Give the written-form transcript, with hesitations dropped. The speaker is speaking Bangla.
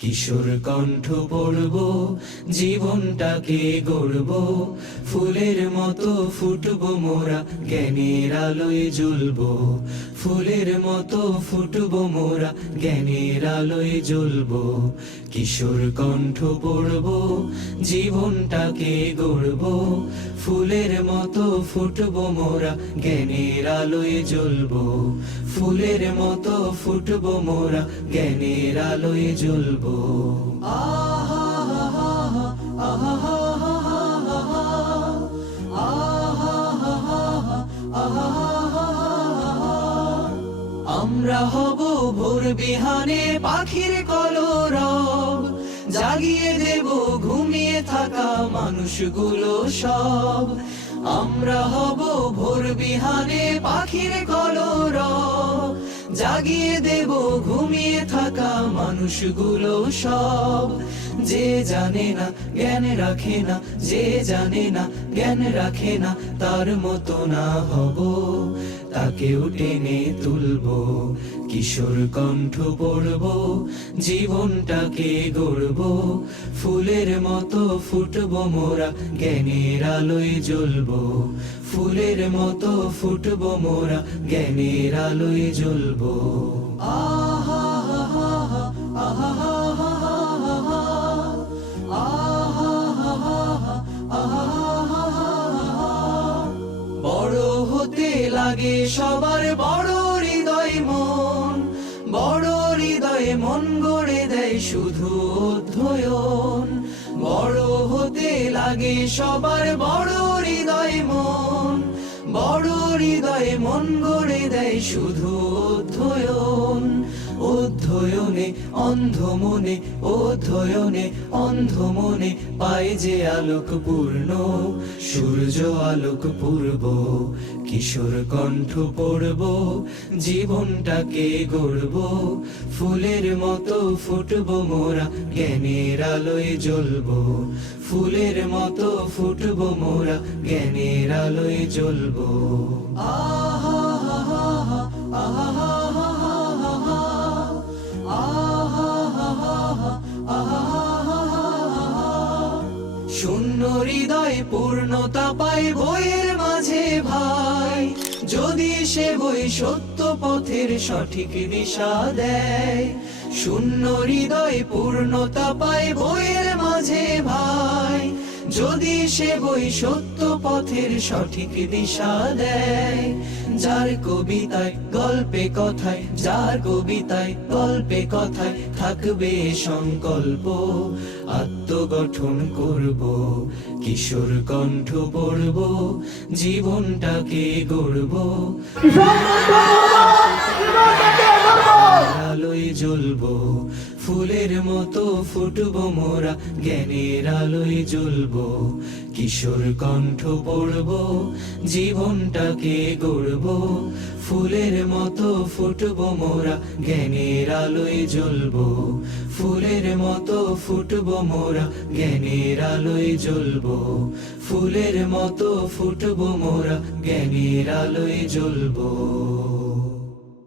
কিশোর কণ্ঠ পড়ব, জীবনটাকে গড়ব, ফুলের মতো ফুটব মোরা, জ্ঞানের আলোয় জ্বলব। ফুলের মতো ফুটব মোরা, জ্ঞানের আলোয় জ্বলব। কিশোর কণ্ঠ পড়ব, জীবনটাকে গড়ব, ফুলের মতো ফুটব মোরা, জ্ঞানের আলোয় জ্বলব। ফুলের মতো ফুটব মোরা, জ্ঞানের আলোয় জ্বলব। আমরা হব ভোর বিহানে পাখির কলরব, জাগিয়ে দেব ঘুমিয়ে থাকা মানুষগুলো সব। আমরা হব ভোর বিহানে পাখির কলরব, জাগিয়ে দেব ঘুমিয়ে থাকা মানুষগুলো সব। যে জানে না জ্ঞান রাখে না, যে জানে না জ্ঞান রাখে না, তার মতো না হব, তাকেও টেনে তুলব। কিশোর কণ্ঠ পড়ব, জীবনটাকে গড়ব, ফুলের মতো ফুটব মোরা, জ্ঞানের আলোয় জ্বলব। ফুলের মতো ফুটব মোরা, জ্ঞানের আলোয় জ্বলব। বড় হতে লাগে সবার বড় হৃদয় মন, বড় হৃদয়ে মন গড়ে দেয় শুধু অধ্যয়ন। বড় হতে লাগে সবার বড় হৃদয় মন, বড় হৃদয়ে মন গড়ে দেয় শুধু অধ্যয়ন। অধ্যয়নে অন্ধ মনে, অধ্যয়নে অন্ধ মনে, পায় যে আলোক পূর্ণ, সূর্য আলোক পূর্ব। কিশোর কণ্ঠ পড়ব, জীবনটাকে গড়ব, ফুলের মতো ফুটব মোরা, জ্ঞানের আলোয় জ্বলব। ফুলের মতো ফুটব মোরা, জ্ঞানের আলোয় জ্বলব। শূন্য হৃদয় পূর্ণতা পায় বইয়ের মাঝে ভাই, যদি সে বই সত্য পথের সঠিক দিশা দেয়। শূন্য হৃদয় পূর্ণতা পায় বইয়ের মাঝে ভাই, যদি সে বই সত্য পথের সঠিক দিশা দেয়। যার কবিতায় গল্পে কথায়, যার কবিতায় গল্পে কথায় থাকবে সংকল্প, আত্মগঠন করব। কিশোর কণ্ঠ পড়ব, জীবনটাকে গড়ব, আলোয় জ্বলব। ফুলের মতো ফুটব মোরা, জ্ঞানের আলোয় জ্বলব। কিশোর কণ্ঠ পড়ব, জীবনটাকে গড়ব, ফুলের মতো ফুটব মোরা, জ্ঞানের আলোয় জ্বলব। ফুলের মতো ফুটব মোরা, জ্ঞানের আলোয় জ্বলব। ফুলের মতো ফুটব মোরা, জ্ঞানের আলোয় জ্বলব।